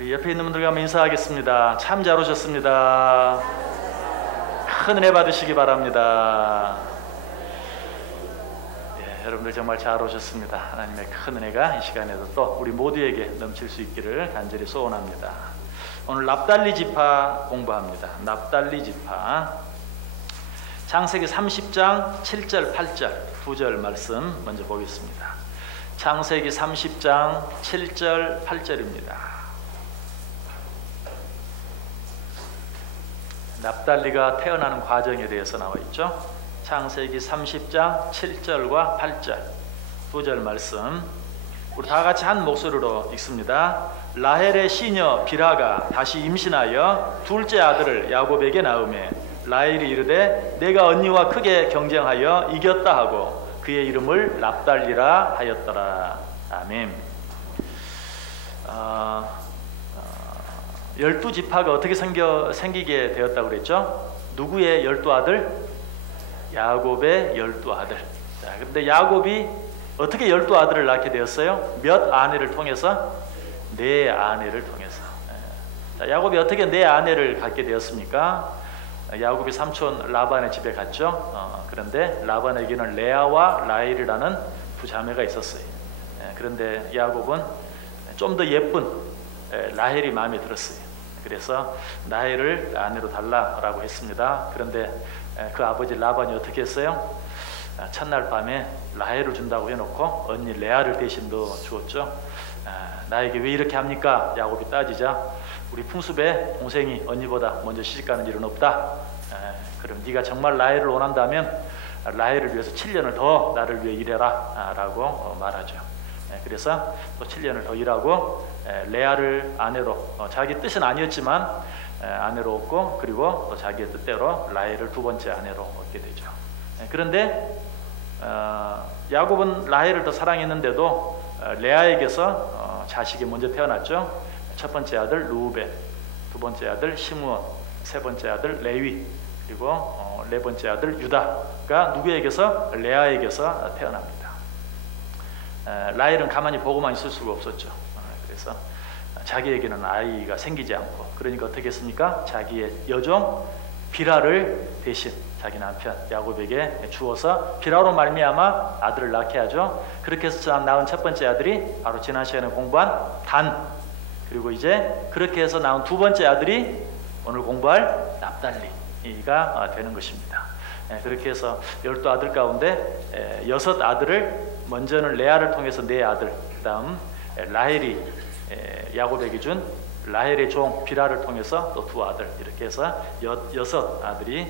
우리 옆에 있는 분들과 한번 인사하겠습니다. 참 잘 오셨습니다. 큰 은혜 받으시기 바랍니다. 여러분들 정말 잘 오셨습니다. 하나님의 큰 은혜가 이 시간에도 또 우리 모두에게 넘칠 수 있기를 간절히 소원합니다. 오늘 납달리 지파 공부합니다. 납달리 지파 창세기 30장 7절 8절 두 절 말씀 먼저 보겠습니다. 창세기 30장 7절 8절입니다. 납달리가 태어나는 과정에 대해서 나와 있죠. 창세기 30장 7절과 8절 두 절 말씀 우리 다 같이 한 목소리로 읽습니다. 라헬의 시녀 빌하가 다시 임신하여 둘째 아들을 야곱에게 낳으매 라헬이 이르되 내가 언니와 크게 경쟁하여 이겼다 하고 그의 이름을 납달리라 하였더라. 아멘. 12지파가 어떻게 생기게 되었다고 그랬죠? 누구의 12아들? 야곱의 12아들. 자, 근데 야곱이 어떻게 12아들을 낳게 되었어요? 몇 아내를 통해서? 4아내를 통해서. 자, 야곱이 어떻게 4아내를 갖게 되었습니까? 야곱이 삼촌 라반의 집에 갔죠. 그런데 라반에게는 레아와 라헬이라는 두 자매가 있었어요. 그런데 야곱은 좀 더 예쁜 라헬이 마음에 들었어요. 그래서 라헬을 아내로 달라라고 했습니다. 그런데 그 아버지 라반이 어떻게 했어요? 첫날 밤에 라헬을 준다고 해놓고 언니 레아를 대신 더 주었죠. 나에게 왜 이렇게 합니까? 야곱이 따지자 우리 풍습에 동생이 언니보다 먼저 시집가는 일은 없다. 그럼 네가 정말 라헬을 원한다면 라헬을 위해서 7년을 더 나를 위해 일해라 라고 말하죠. 그래서 또 7년을 더 일하고 레아를 아내로 자기 뜻은 아니었지만 아내로 얻고 그리고 또 자기의 뜻대로 라헬을 두 번째 아내로 얻게 되죠. 그런데 야곱은 라헬을 더 사랑했는데도 레아에게서 자식이 먼저 태어났죠. 첫 번째 아들 루벤, 두 번째 아들 시므온, 세 번째 아들 레위, 그리고 네 번째 아들 유다가 누구에게서? 레아에게서 태어납니다. 라헬은 가만히 보고만 있을 수가 없었죠. 그래서 자기에게는 아이가 생기지 않고 그러니까 어떻게 했습니까? 자기의 여종 빌하를 대신 자기 남편 야곱에게 주어서 빌하로 말미암아 아들을 낳게 하죠. 그렇게 해서 낳은 첫 번째 아들이 바로 지난 시간에 공부한 단, 그리고 이제 그렇게 해서 낳은 두 번째 아들이 오늘 공부할 납달리가 되는 것입니다. 그렇게 해서 12아들 가운데 6아들을 먼저는 레아를 통해서 4아들, 그 다음 라헬이 야곱에게 준 라헬의 종 빌하를 통해서 또 2아들, 이렇게 해서 6아들이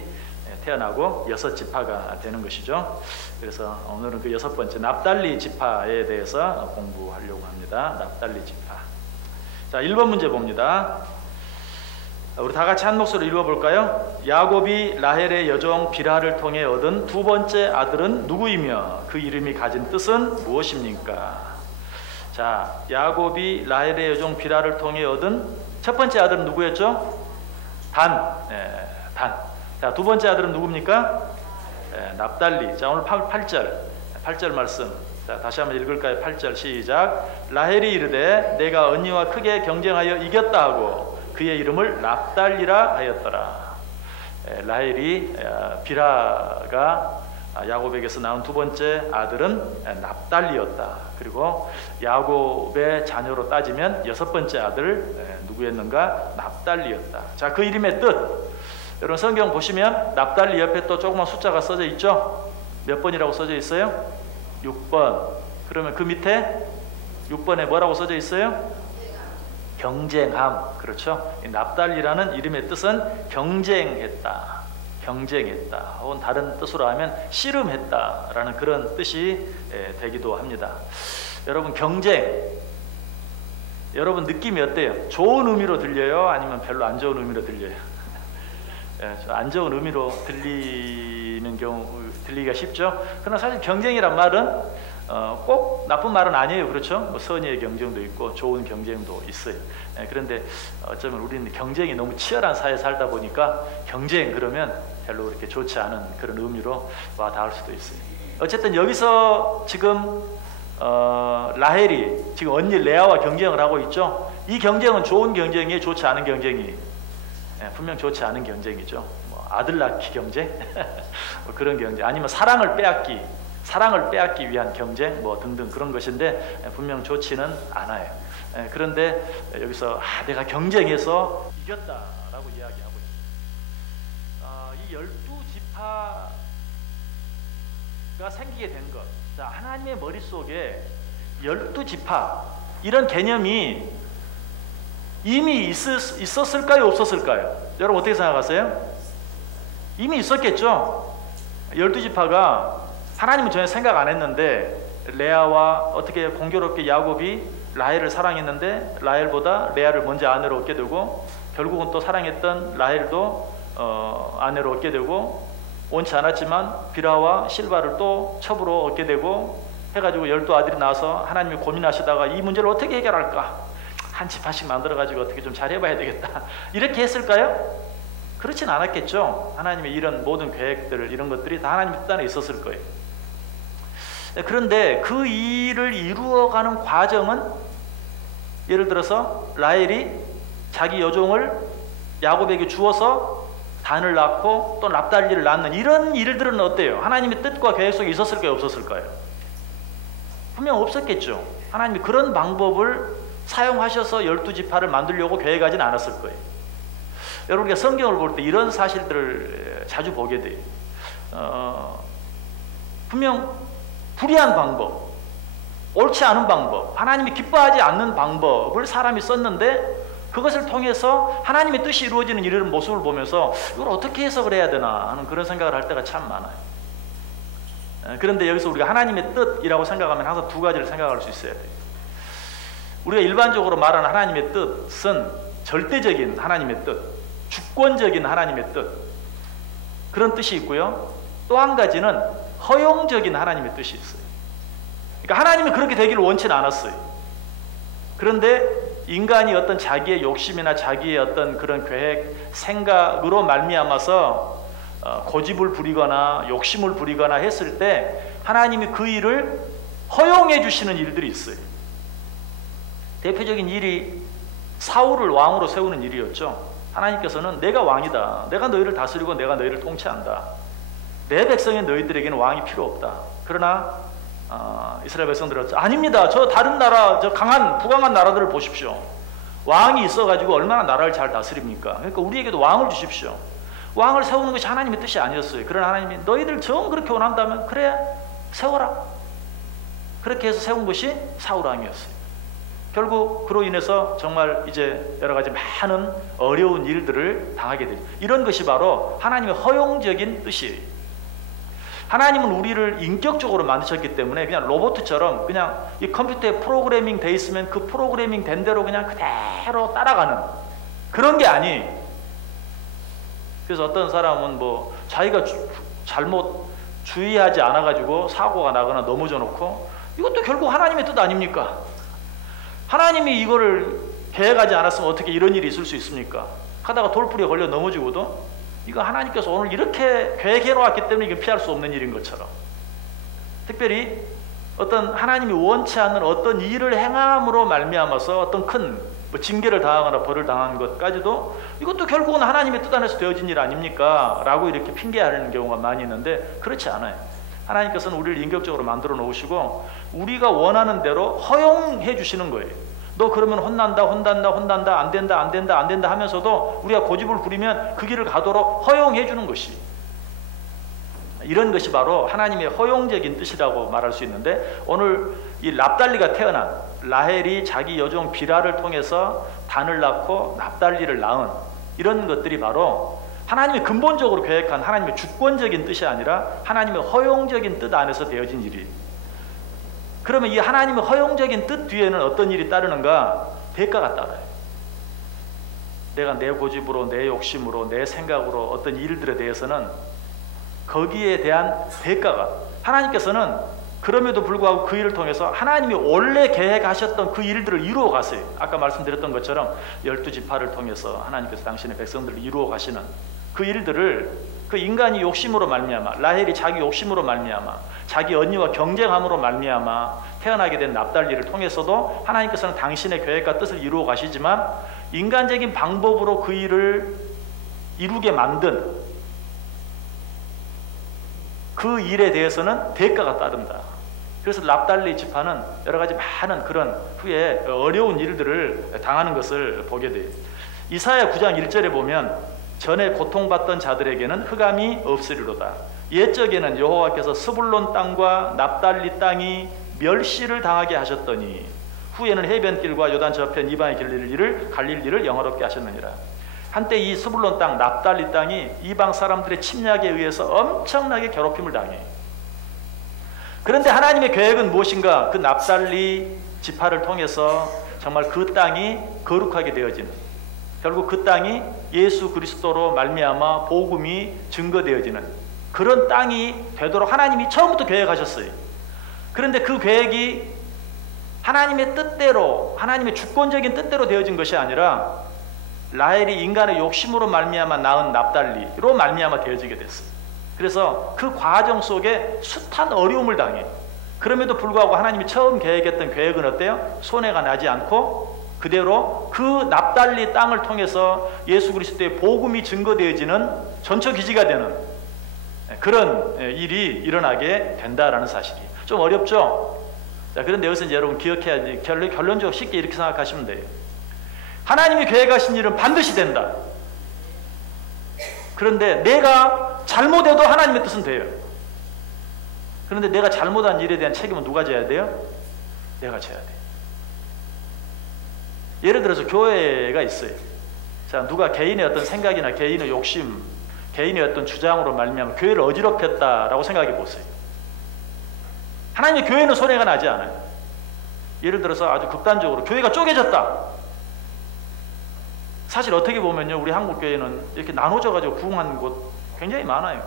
태어나고 6지파가 되는 것이죠. 그래서 오늘은 그 6번째 납달리 지파에 대해서 공부하려고 합니다. 납달리 지파. 자, 1번 문제 봅니다. 우리 다 같이 한 목소리로 읽어볼까요? 야곱이 라헬의 여종 빌하를 통해 얻은 두 번째 아들은 누구이며 그 이름이 가진 뜻은 무엇입니까? 자, 야곱이 라헬의 여종 빌하를 통해 얻은 첫 번째 아들은 누구였죠? 단. 자, 두 번째 아들은 누굽니까? 납달리. 자, 오늘 8절 말씀. 자, 다시 한번 읽을까요? 8절 시작. 라헬이 이르되 내가 언니와 크게 경쟁하여 이겼다 하고 그의 이름을 납달리라 하였더라. 라헬이 빌하가 야곱에게서 낳은 두 번째 아들은 납달리였다. 그리고 야곱의 자녀로 따지면 6번째 아들 누구였는가? 납달리였다. 자, 그 이름의 뜻. 여러분 성경 보시면 납달리 옆에 또 조그만 숫자가 써져 있죠? 몇 번이라고 써져 있어요? 6번. 그러면 그 밑에 6번에 뭐라고 써져 있어요? 경쟁함. 그렇죠? 이 납달리라는 이름의 뜻은 경쟁했다. 혹은 다른 뜻으로 하면 씨름했다라는 그런 뜻이 되기도 합니다. 여러분 경쟁, 여러분 느낌이 어때요? 좋은 의미로 들려요? 아니면 별로 안 좋은 의미로 들려요? 안 좋은 의미로 들리기가 쉽죠. 그러나 사실 경쟁이란 말은 꼭 나쁜 말은 아니에요. 그렇죠? 뭐 선의의 경쟁도 있고 좋은 경쟁도 있어요. 그런데 어쩌면 우리는 경쟁이 너무 치열한 사회에 살다 보니까 경쟁 그러면 별로 그렇게 좋지 않은 그런 의미로 와 닿을 수도 있어요. 어쨌든 여기서 지금 라헬이 지금 언니 레아와 경쟁을 하고 있죠. 이 경쟁은 좋은 경쟁이 좋지 않은 경쟁이 분명 좋지 않은 경쟁이죠. 뭐 아들 낳기 경쟁 뭐 그런 경쟁 아니면 사랑을 빼앗기 위한 경쟁 뭐 등등 그런 것인데 분명 좋지는 않아요. 그런데 여기서 내가 경쟁해서 이겼다라고 이야기하고 있습니다. 이 12지파가 생기게 된 것, 자, 하나님의 머릿속에 12지파 이런 개념이 이미 있었을까요? 없었을까요? 여러분 어떻게 생각하세요? 이미 있었겠죠. 12지파가 하나님은 전혀 생각 안 했는데 레아와 어떻게 공교롭게 야곱이 라헬을 사랑했는데 라헬보다 레아를 먼저 아내로 얻게 되고 결국은 또 사랑했던 라헬도 아내로 얻게 되고 원치 않았지만 빌하와 실바를 또 첩으로 얻게 되고 해가지고 12아들이 나와서 하나님이 고민하시다가 이 문제를 어떻게 해결할까? 한 지파씩 만들어가지고 어떻게 좀 잘해봐야 되겠다. 이렇게 했을까요? 그렇진 않았겠죠. 하나님의 이런 모든 계획들 이런 것들이 다 하나님 뜻 안에 있었을 거예요. 그런데 그 일을 이루어가는 과정은 예를 들어서 라헬이 자기 여종을 야곱에게 주어서 단을 낳고 또 납달리를 낳는 이런 일들은 어때요? 하나님의 뜻과 계획 속에 있었을까요? 없었을까요? 분명 없었겠죠. 하나님이 그런 방법을 사용하셔서 12지파를 만들려고 계획하진 않았을 거예요. 여러분, 우리가 성경을 볼 때 이런 사실들을 자주 보게 돼요. 분명 불의한 방법, 옳지 않은 방법, 하나님이 기뻐하지 않는 방법을 사람이 썼는데 그것을 통해서 하나님의 뜻이 이루어지는 이런 모습을 보면서 이걸 어떻게 해석을 해야 되나 하는 그런 생각을 할 때가 참 많아요. 그런데 여기서 우리가 하나님의 뜻이라고 생각하면 항상 두 가지를 생각할 수 있어야 돼요. 우리가 일반적으로 말하는 하나님의 뜻은 절대적인 하나님의 뜻, 주권적인 하나님의 뜻, 그런 뜻이 있고요. 또 한 가지는 허용적인 하나님의 뜻이 있어요. 그러니까 하나님이 그렇게 되기를 원치는 않았어요. 그런데 인간이 어떤 자기의 욕심이나 자기의 어떤 그런 계획, 생각으로 말미암아서 고집을 부리거나 욕심을 부리거나 했을 때 하나님이 그 일을 허용해 주시는 일들이 있어요. 대표적인 일이 사울을 왕으로 세우는 일이었죠. 하나님께서는 내가 왕이다. 내가 너희를 다스리고 내가 너희를 통치한다. 내 백성인 너희들에게는 왕이 필요 없다. 그러나 이스라엘 백성들은 아닙니다. 저 다른 나라, 저 부강한 나라들을 보십시오. 왕이 있어가지고 얼마나 나라를 잘 다스립니까? 그러니까 우리에게도 왕을 주십시오. 왕을 세우는 것이 하나님의 뜻이 아니었어요. 그러나 하나님이 너희들 정 그렇게 원한다면 그래 세워라. 그렇게 해서 세운 것이 사울 왕이었어요. 결국 그로 인해서 정말 이제 여러 가지 많은 어려운 일들을 당하게 되죠. 이런 것이 바로 하나님의 허용적인 뜻이에요. 하나님은 우리를 인격적으로 만드셨기 때문에 그냥 로봇처럼 그냥 이 컴퓨터에 프로그래밍 돼 있으면 그 프로그래밍 된 대로 그냥 그대로 따라가는 그런 게 아니에요. 그래서 어떤 사람은 뭐 자기가 잘못 주의하지 않아가지고 사고가 나거나 넘어져 놓고 이것도 결국 하나님의 뜻 아닙니까? 하나님이 이거를 계획하지 않았으면 어떻게 이런 일이 있을 수 있습니까? 하다가 돌부리에 걸려 넘어지고도 이거 하나님께서 오늘 이렇게 계획해 놓았기 때문에 이게 피할 수 없는 일인 것처럼 특별히 어떤 하나님이 원치 않는 어떤 일을 행함으로 말미암아서 어떤 큰 징계를 당하거나 벌을 당한 것까지도 이것도 결국은 하나님의 뜻 안에서 되어진 일 아닙니까? 라고 이렇게 핑계하는 경우가 많이 있는데 그렇지 않아요. 하나님께서는 우리를 인격적으로 만들어 놓으시고 우리가 원하는 대로 허용해 주시는 거예요. 너 그러면 혼난다 안 된다 하면서도 우리가 고집을 부리면 그 길을 가도록 허용해 주는 것이 이런 것이 바로 하나님의 허용적인 뜻이라고 말할 수 있는데 오늘 이 납달리가 태어난 라헬이 자기 여종 빌하를 통해서 단을 낳고 납달리를 낳은 이런 것들이 바로 하나님이 근본적으로 계획한 하나님의 주권적인 뜻이 아니라 하나님의 허용적인 뜻 안에서 되어진 일이에요. 그러면 이 하나님의 허용적인 뜻 뒤에는 어떤 일이 따르는가? 대가가 따라요. 내가 내 고집으로 내 욕심으로 내 생각으로 어떤 일들에 대해서는 거기에 대한 대가가 하나님께서는 그럼에도 불구하고 그 일을 통해서 하나님이 원래 계획하셨던 그 일들을 이루어 가세요. 아까 말씀드렸던 것처럼 12지파를 통해서 하나님께서 당신의 백성들을 이루어 가시는 그 일들을 그 인간이 욕심으로 말미암아, 라헬이 자기 욕심으로 말미암아, 자기 언니와 경쟁함으로 말미암아 태어나게 된 납달리를 통해서도 하나님께서는 당신의 계획과 뜻을 이루어 가시지만 인간적인 방법으로 그 일을 이루게 만든 그 일에 대해서는 대가가 따른다. 그래서 납달리 지파는 여러 가지 많은 그런 후에 어려운 일들을 당하는 것을 보게 돼요. 이사야 9장 1절에 보면 전에 고통받던 자들에게는 흑암이 없으리로다. 옛적에는 여호와께서 스불론 땅과 납달리 땅이 멸시를 당하게 하셨더니 후에는 해변길과 요단 저편 이방의 갈릴리를 영화롭게 하셨느니라. 한때 이 스불론 땅, 납달리 땅이 이방 사람들의 침략에 의해서 엄청나게 괴롭힘을 당해. 그런데 하나님의 계획은 무엇인가? 그 납달리 지파를 통해서 정말 그 땅이 거룩하게 되어지는, 결국 그 땅이 예수 그리스도로 말미암아 복음이 증거되어지는 그런 땅이 되도록 하나님이 처음부터 계획하셨어요. 그런데 그 계획이 하나님의 뜻대로, 하나님의 주권적인 뜻대로 되어진 것이 아니라 라헬이 인간의 욕심으로 말미암아 낳은 납달리로 말미암아 되어지게 됐어요. 그래서 그 과정 속에 숱한 어려움을 당해. 그럼에도 불구하고 하나님이 처음 계획했던 계획은 어때요? 손해가 나지 않고 그대로 그 납달리 땅을 통해서 예수 그리스도의 복음이 증거되어지는 전초기지가 되는 그런 일이 일어나게 된다라는 사실이 좀 어렵죠? 자, 그런데 여기서 이제 여러분 기억해야 돼. 결론적으로 쉽게 이렇게 생각하시면 돼요. 하나님이 계획하신 일은 반드시 된다. 그런데 내가 잘못해도 하나님의 뜻은 돼요. 그런데 내가 잘못한 일에 대한 책임은 누가 져야 돼요? 내가 져야 돼요. 예를 들어서 교회가 있어요. 자, 누가 개인의 어떤 생각이나 개인의 욕심, 개인의 어떤 주장으로 말미암아 교회를 어지럽혔다라고 생각해 보세요. 하나님의 교회는 손해가 나지 않아요. 예를 들어서 아주 극단적으로 교회가 쪼개졌다. 사실 어떻게 보면요, 우리 한국 교회는 이렇게 나눠져 가지고 부흥한 곳 굉장히 많아요.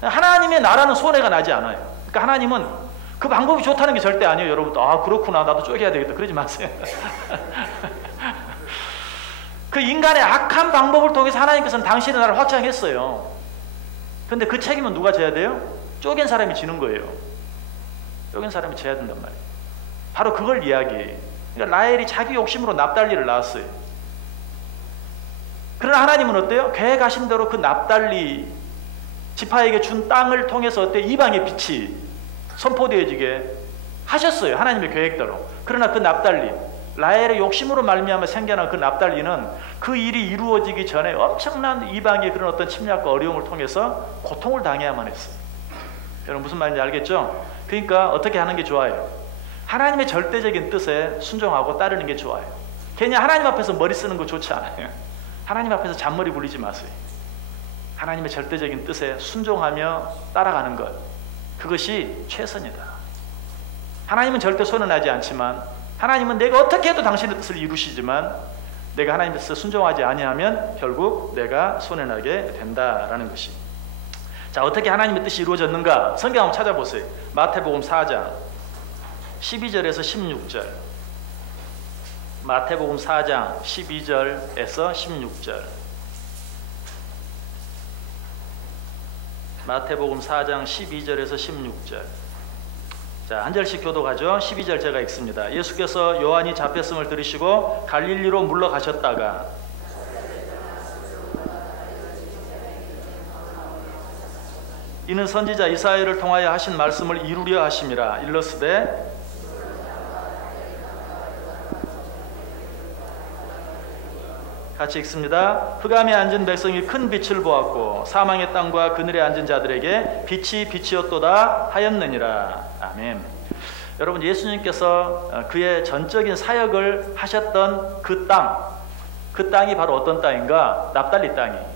하나님의 나라는 손해가 나지 않아요. 그러니까 하나님은 그 방법이 좋다는 게 절대 아니에요. 여러분도 아 그렇구나, 나도 쪼개야 되겠다, 그러지 마세요. 그 인간의 악한 방법을 통해서 하나님께서는 당신의 나라를 확장했어요. 그런데 그 책임은 누가 져야 돼요? 쪼갠 사람이 지는 거예요. 쪼갠 사람이 져야 된단 말이에요. 바로 그걸 이야기해요. 그러니까 라헬이 자기 욕심으로 납달리를 낳았어요. 그러나 하나님은 어때요? 계획하신 대로 그 납달리 지파에게 준 땅을 통해서 어때? 이방의 빛이 선포되어지게 하셨어요. 하나님의 계획대로. 그러나 그 납달리, 라헬의 욕심으로 말미암아 생겨난 그 납달리는 그 일이 이루어지기 전에 엄청난 이방의 그런 어떤 침략과 어려움을 통해서 고통을 당해야만 했어요. 여러분 무슨 말인지 알겠죠? 그러니까 어떻게 하는 게 좋아요? 하나님의 절대적인 뜻에 순종하고 따르는 게 좋아요. 괜히 하나님 앞에서 머리 쓰는 거 좋지 않아요. 하나님 앞에서 잔머리 굴리지 마세요. 하나님의 절대적인 뜻에 순종하며 따라가는 것, 그것이 최선이다. 하나님은 절대 손해나지 않지만, 하나님은 내가 어떻게 해도 당신의 뜻을 이루시지만 내가 하나님의 뜻에 순종하지 아니하면 결국 내가 손해나게 된다라는 것이. 자, 어떻게 하나님의 뜻이 이루어졌는가? 성경 한번 찾아보세요. 마태복음 4장 12절에서 16절. 마태복음 4장 12절에서 16절. 마태복음 4장 12절에서 16절. 자, 한 절씩 교독하죠. 12절 제가 읽습니다. 예수께서 요한이 잡혔음을 들으시고 갈릴리로 물러가셨다가 이는 선지자 이사야를 통하여 하신 말씀을 이루려 하심이라. 일러스되 같이 읽습니다. 흑암에 앉은 백성이 큰 빛을 보았고 사망의 땅과 그늘에 앉은 자들에게 빛이 빛이었도다 하였느니라. 아멘. 여러분, 예수님께서 그의 전적인 사역을 하셨던 그 땅이 바로 어떤 땅인가? 납달리 땅이에요.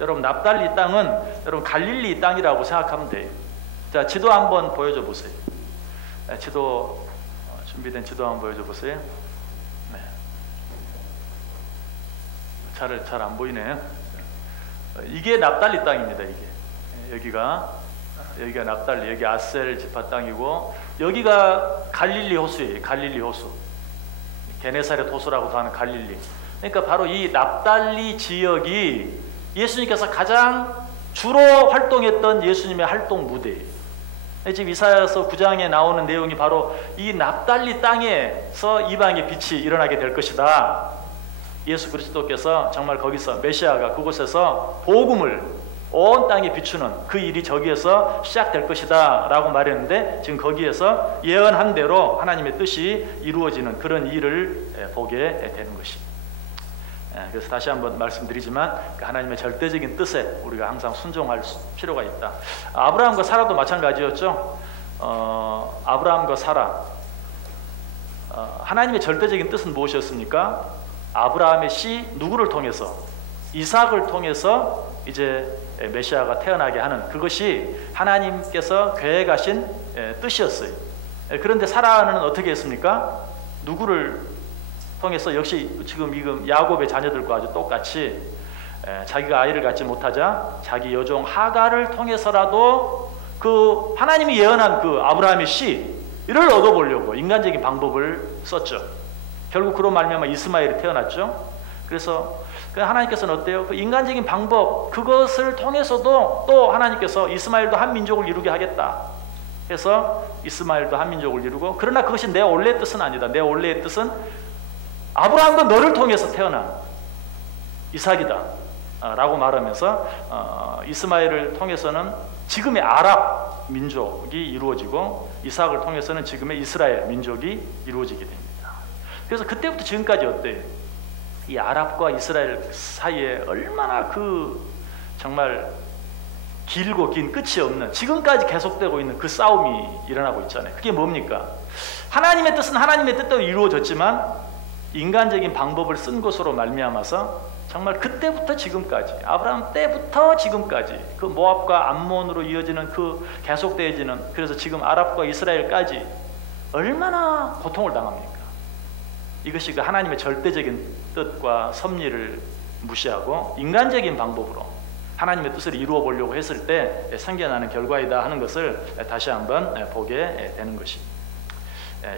여러분, 납달리 땅은 여러분 갈릴리 땅이라고 생각하면 돼요. 자, 지도 한번 보여줘 보세요. 지도 준비된 지도 한번 보여줘 보세요. 네. 잘 안 보이네요. 이게 납달리 땅입니다. 이게 여기가 납달리, 여기 아셀 지파 땅이고 여기가 갈릴리 호수예요. 갈릴리 호수, 게네사렛 호수라고도 하는 갈릴리. 그러니까 바로 이 납달리 지역이 예수님께서 가장 주로 활동했던 예수님의 활동 무대예요. 지금 이사야서 9장에 나오는 내용이 바로 이 납달리 땅에서 이방의 빛이 일어나게 될 것이다. 예수 그리스도께서 정말 거기서 메시아가 그곳에서 복음을 온 땅에 비추는 그 일이 저기에서 시작될 것이다 라고 말했는데, 지금 거기에서 예언한 대로 하나님의 뜻이 이루어지는 그런 일을 보게 되는 것입니다. 그래서 다시 한번 말씀드리지만 하나님의 절대적인 뜻에 우리가 항상 순종할 필요가 있다. 아브라함과 사라도 마찬가지였죠. 아브라함과 사라, 하나님의 절대적인 뜻은 무엇이었습니까? 아브라함의 씨 누구를 통해서? 이삭을 통해서 이제 메시아가 태어나게 하는, 그것이 하나님께서 계획하신 뜻이었어요. 그런데 사라는 어떻게 했습니까? 누구를 통해서? 역시 지금 야곱의 자녀들과 아주 똑같이 자기가 아이를 갖지 못하자 자기 여종 하갈을 통해서라도 그 하나님이 예언한 그 아브라함의 씨를 얻어보려고 인간적인 방법을 썼죠. 결국 그로 말미암아 이스마엘이 태어났죠. 그래서 하나님께서는 어때요? 그 인간적인 방법, 그것을 통해서도 또 하나님께서 이스마엘도 한 민족을 이루게 하겠다 해서 이스마엘도 한 민족을 이루고, 그러나 그것이 내 원래의 뜻은 아니다. 내 원래의 뜻은 아브라함과 너를 통해서 태어난 이삭이다 라고 말하면서 이스마엘을 통해서는 지금의 아랍 민족이 이루어지고, 이삭을 통해서는 지금의 이스라엘 민족이 이루어지게 됩니다. 그래서 그때부터 지금까지 어때요? 이 아랍과 이스라엘 사이에 얼마나 정말 길고 긴 끝이 없는, 지금까지 계속되고 있는 그 싸움이 일어나고 있잖아요. 그게 뭡니까? 하나님의 뜻은 하나님의 뜻대로 이루어졌지만 인간적인 방법을 쓴 것으로 말미암아서 정말 그때부터 지금까지, 아브라함 때부터 지금까지 그 모압과 암몬으로 이어지는 그 계속되어지는, 그래서 지금 아랍과 이스라엘까지 얼마나 고통을 당합니까? 이것이 그 하나님의 절대적인 뜻과 섭리를 무시하고 인간적인 방법으로 하나님의 뜻을 이루어 보려고 했을 때 생겨나는 결과이다 하는 것을 다시 한번 보게 되는 것입니다.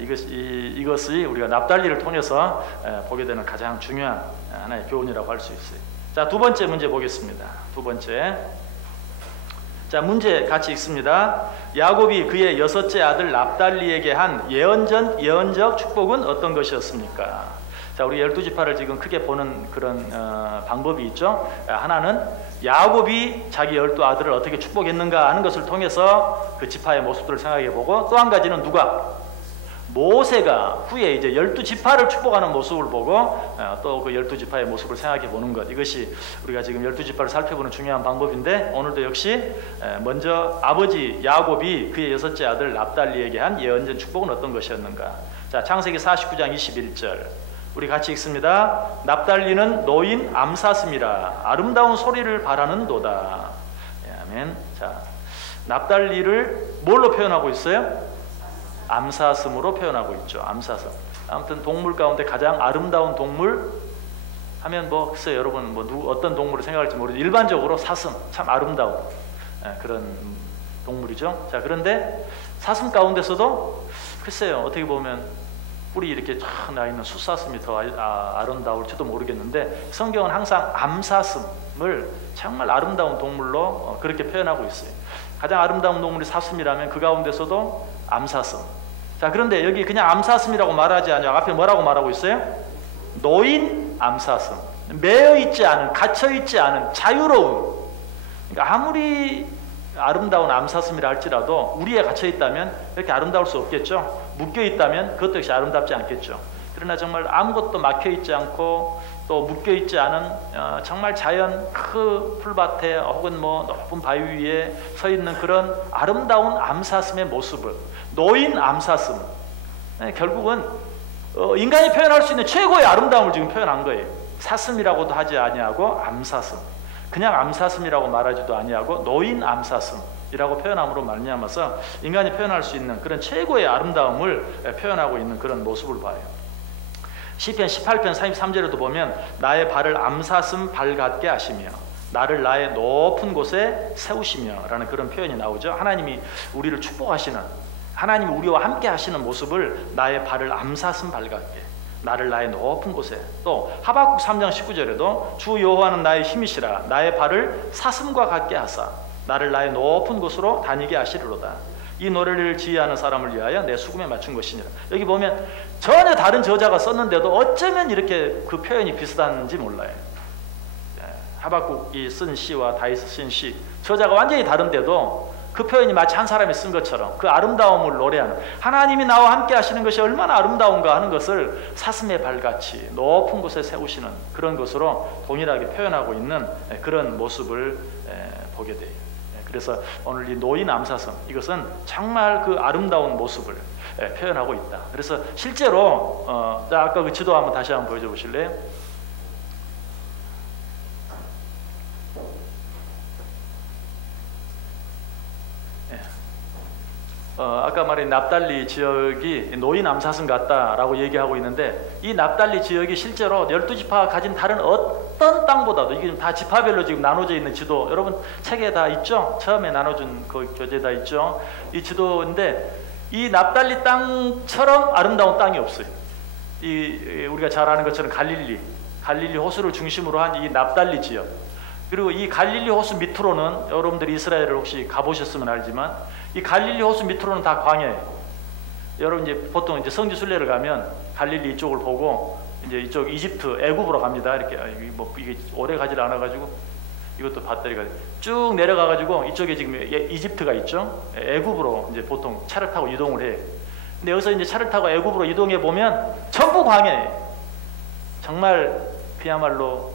이것이 우리가 납달리를 통해서 보게 되는 가장 중요한 하나의 교훈이라고 할 수 있어요. 자, 두 번째 문제 보겠습니다. 두 번째, 자, 문제 같이 읽습니다. 야곱이 그의 여섯째 아들 납달리에게 한 예언적 축복은 어떤 것이었습니까? 자, 우리 12지파를 지금 크게 보는 그런 방법이 있죠. 하나는 야곱이 자기 12아들을 어떻게 축복했는가 하는 것을 통해서 그 지파의 모습들을 생각해 보고, 또 한 가지는 누가? 모세가 후에 이제 12지파를 축복하는 모습을 보고 또 그 12지파의 모습을 생각해 보는 것, 이것이 우리가 지금 12지파를 살펴보는 중요한 방법인데, 오늘도 역시 먼저 아버지 야곱이 그의 여섯째 아들 납달리에게 한 예언적 축복은 어떤 것이었는가? 자, 창세기 49장 21절 우리 같이 읽습니다. 납달리는 노인 암사슴이라 아름다운 소리를 바라는도다. 아멘. 자, 납달리를 뭘로 표현하고 있어요? 암사슴으로 표현하고 있죠. 암사슴. 아무튼 동물 가운데 가장 아름다운 동물 하면 글쎄요, 여러분 어떤 동물을 생각할지 모르지만 일반적으로 사슴, 참 아름다운 그런 동물이죠. 자, 그런데 사슴 가운데서도 글쎄요, 어떻게 보면 뿔이 이렇게 쫙 나 있는 숫사슴이 더 아름다울지도 모르겠는데, 성경은 항상 암사슴을 정말 아름다운 동물로 그렇게 표현하고 있어요. 가장 아름다운 동물이 사슴이라면 그 가운데서도 암사슴. 자, 그런데 여기 그냥 암사슴이라고 말하지 않아요. 앞에 뭐라고 말하고 있어요? 노인 암사슴. 매여 있지 않은, 갇혀 있지 않은 자유로운. 그러니까 아무리 아름다운 암사슴이라 할지라도 우리에 갇혀 있다면 이렇게 아름다울 수 없겠죠. 묶여 있다면 그것도 역시 아름답지 않겠죠. 그러나 정말 아무것도 막혀 있지 않고 또 묶여 있지 않은 정말 자연 그 풀밭에 혹은 높은 바위 위에 서 있는 그런 아름다운 암사슴의 모습을, 노인 암사슴, 결국은 인간이 표현할 수 있는 최고의 아름다움을 지금 표현한 거예요. 사슴이라고도 하지 아니하고 암사슴, 그냥 암사슴이라고 말하지도 아니하고 노인 암사슴이라고 표현함으로 말미암아서 인간이 표현할 수 있는 그런 최고의 아름다움을 표현하고 있는 그런 모습을 봐요. 시편 18편 33절에도 보면 나의 발을 암사슴 발 같게 하시며 나를 나의 높은 곳에 세우시며 라는 그런 표현이 나오죠. 하나님이 우리를 축복하시는, 하나님이 우리와 함께 하시는 모습을 나의 발을 암사슴 발 같게, 나를 나의 높은 곳에, 또 하박국 3장 19절에도 주 여호와는 나의 힘이시라 나의 발을 사슴과 같게 하사 나를 나의 높은 곳으로 다니게 하시리로다. 이 노래를 지휘하는 사람을 위하여 내 수금에 맞춘 것이니라. 여기 보면 전혀 다른 저자가 썼는데도 어쩌면 이렇게 그 표현이 비슷한지 몰라요. 하박국이 쓴 시와 다윗이 쓴 시, 저자가 완전히 다른데도 그 표현이 마치 한 사람이 쓴 것처럼 그 아름다움을 노래하는, 하나님이 나와 함께 하시는 것이 얼마나 아름다운가 하는 것을 사슴의 발같이 높은 곳에 세우시는 그런 것으로 동일하게 표현하고 있는 그런 모습을 보게 돼요. 그래서 오늘 이 노인 암사슴, 이것은 정말 그 아름다운 모습을 표현하고 있다. 그래서 실제로 아까 그 지도 한번 다시 한번 보여줘 보실래요? 아까 말한 납달리 지역이 노인 암사슴 같다라고 얘기하고 있는데, 이 납달리 지역이 실제로 12지파가 가진 다른 어떤 땅보다도, 이게 다 지파별로 지금 나눠져 있는 지도, 여러분 책에 다 있죠? 처음에 나눠준 그 교재에 다 있죠? 이 지도인데, 이 납달리 땅처럼 아름다운 땅이 없어요. 우리가 잘 아는 것처럼 갈릴리 호수를 중심으로 한 이 납달리 지역, 그리고 이 갈릴리 호수 밑으로는, 여러분들이 이스라엘을 혹시 가보셨으면 알지만 이 갈릴리 호수 밑으로는 다 광야예요. 여러분 이제 보통 이제 성지 순례를 가면 갈릴리 이쪽을 보고 이제 이쪽 이집트 애굽으로 갑니다. 이렇게 이게 오래 가지 않아 가지고, 이것도 밧다리가 쭉 내려가 가지고 이쪽에 지금 이집트가 있죠. 애굽으로 이제 보통 차를 타고 이동을 해요. 근데 여기서 이제 차를 타고 애굽으로 이동해 보면 전부 광야예요. 정말 그야말로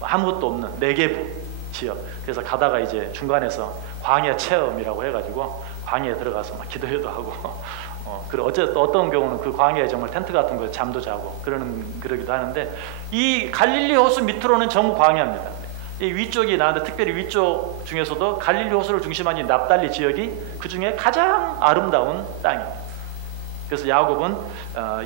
아무것도 없는 네게브 지역. 그래서 가다가 이제 중간에서 광야 체험이라고 해가지고 광야에 들어가서 막 기도회도 하고, 그리고 어떤 경우는 그 광야에 정말 텐트 같은 거 잠도 자고 그러기도 하는데, 이 갈릴리 호수 밑으로는 전부 광야입니다. 이 위쪽이 나는데, 특별히 위쪽 중에서도 갈릴리 호수를 중심한 이 납달리 지역이 그 중에 가장 아름다운 땅입니다. 그래서 야곱은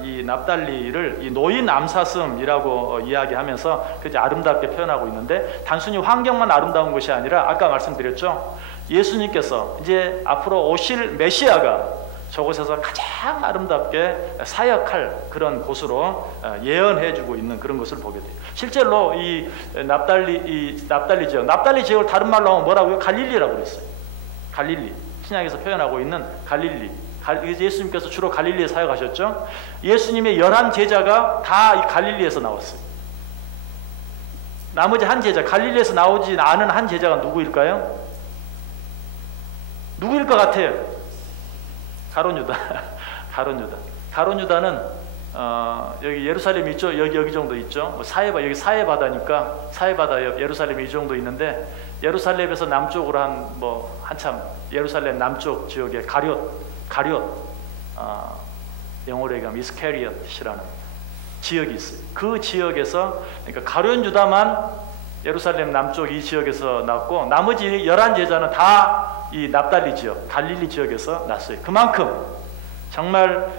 이 납달리를 이 노인 암사슴이라고 이야기하면서 그렇게 아름답게 표현하고 있는데, 단순히 환경만 아름다운 것이 아니라 아까 말씀드렸죠. 예수님께서 이제 앞으로 오실 메시아가 저곳에서 가장 아름답게 사역할 그런 곳으로 예언해주고 있는 그런 것을 보게 돼요. 실제로 이 납달리 지역을 다른 말로 하면 뭐라고요? 갈릴리라고 그랬어요. 갈릴리, 신약에서 표현하고 있는 갈릴리. 예수님께서 주로 갈릴리에 사역하셨죠. 예수님의 11 제자가 다 이 갈릴리에서 나왔어요. 나머지 한 제자, 갈릴리에서 나오지 않은 한 제자가 누구일까요? 누구일 것 같아요? 가룟 유다. 가룟 유다는 여기 예루살렘 있죠? 여기 정도 있죠? 여기 사해바다니까, 사해바다 예루살렘이 이 정도 있는데, 예루살렘에서 남쪽으로 한참 예루살렘 남쪽 지역에 가룟, 영어로 얘기하면 이스케리엇이라는 지역이 있어요. 그 지역에서, 그러니까 가룟 유다만 예루살렘 남쪽 이 지역에서 났고, 나머지 11 제자는 다 이 납달리 지역, 갈릴리 지역에서 났어요. 그만큼 정말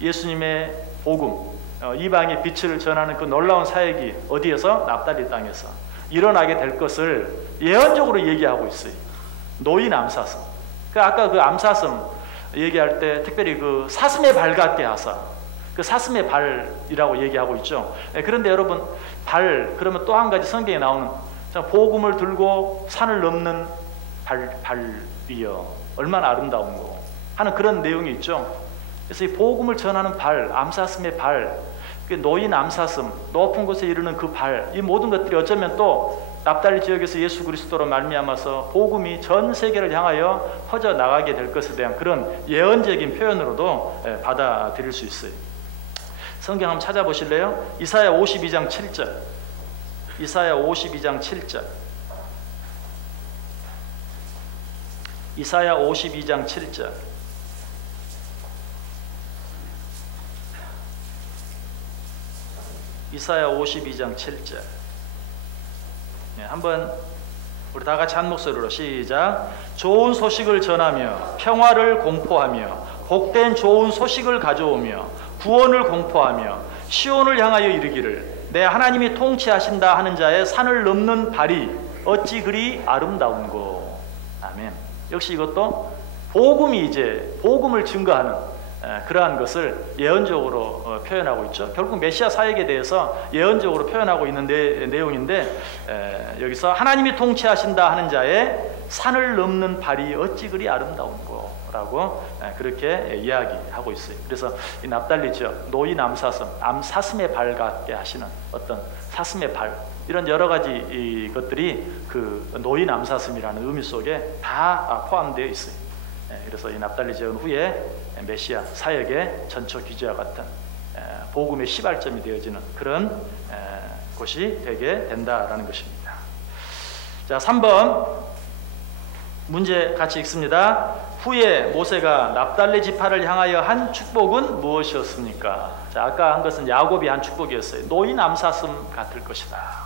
예수님의 복음, 이방의 빛을 전하는 그 놀라운 사역이 어디에서? 납달리 땅에서 일어나게 될 것을 예언적으로 얘기하고 있어요. 노인 암사슴. 아까 그 암사슴 얘기할 때 특별히 그 사슴의 발 같게 하사, 그 사슴의 발이라고 얘기하고 있죠. 그런데 여러분, 발, 그러면 또 한 가지 성경에 나오는, 복음을 들고 산을 넘는 발이여 얼마나 아름다운고 하는 그런 내용이 있죠. 그래서 이 복음을 전하는 발, 암사슴의 발, 노인 암사슴, 높은 곳에 이르는 그 발, 이 모든 것들이 어쩌면 또 납달리 지역에서 예수 그리스도로 말미암아서 복음이 전 세계를 향하여 퍼져 나가게 될 것에 대한 그런 예언적인 표현으로도 받아들일 수 있어요. 성경 한번 찾아보실래요? 이사야 52장 7절. 이사야 52장 7절. 이사야 52장 7절. 이사야 52장 7절. 한번 우리 다 같이 한 목소리로 시작. 좋은 소식을 전하며 평화를 공포하며 복된 좋은 소식을 가져오며 구원을 공포하며 시온을 향하여 이르기를 내 하나님이 통치하신다 하는 자의 산을 넘는 발이 어찌 그리 아름다운고. 아멘. 역시 이것도 복음이 이제 복음을 증거하는 그러한 것을 예언적으로 표현하고 있죠. 결국 메시아 사역에 대해서 예언적으로 표현하고 있는 내용인데 여기서 하나님이 통치하신다 하는 자의 산을 넘는 발이 어찌 그리 아름다운고 라고 그렇게 이야기하고 있어요. 그래서 이 납달리 지역 노이 남사슴, 사슴의 발 같게 하시는 어떤 사슴의 발, 이런 여러 가지 것들이 그 노이 남사슴이라는 의미 속에 다 포함되어 있어요. 그래서 이 납달리 지역은 후에 메시아 사역의 전초 기지와 같은 복음의 시발점이 되어지는 그런 곳이 되게 된다라는 것입니다. 자, 3번 문제 같이 읽습니다. 후에 모세가 납달리 지파를 향하여 한 축복은 무엇이었습니까? 자, 아까 한 것은 야곱이 한 축복이었어요. 노이 남사슴 같을 것이다.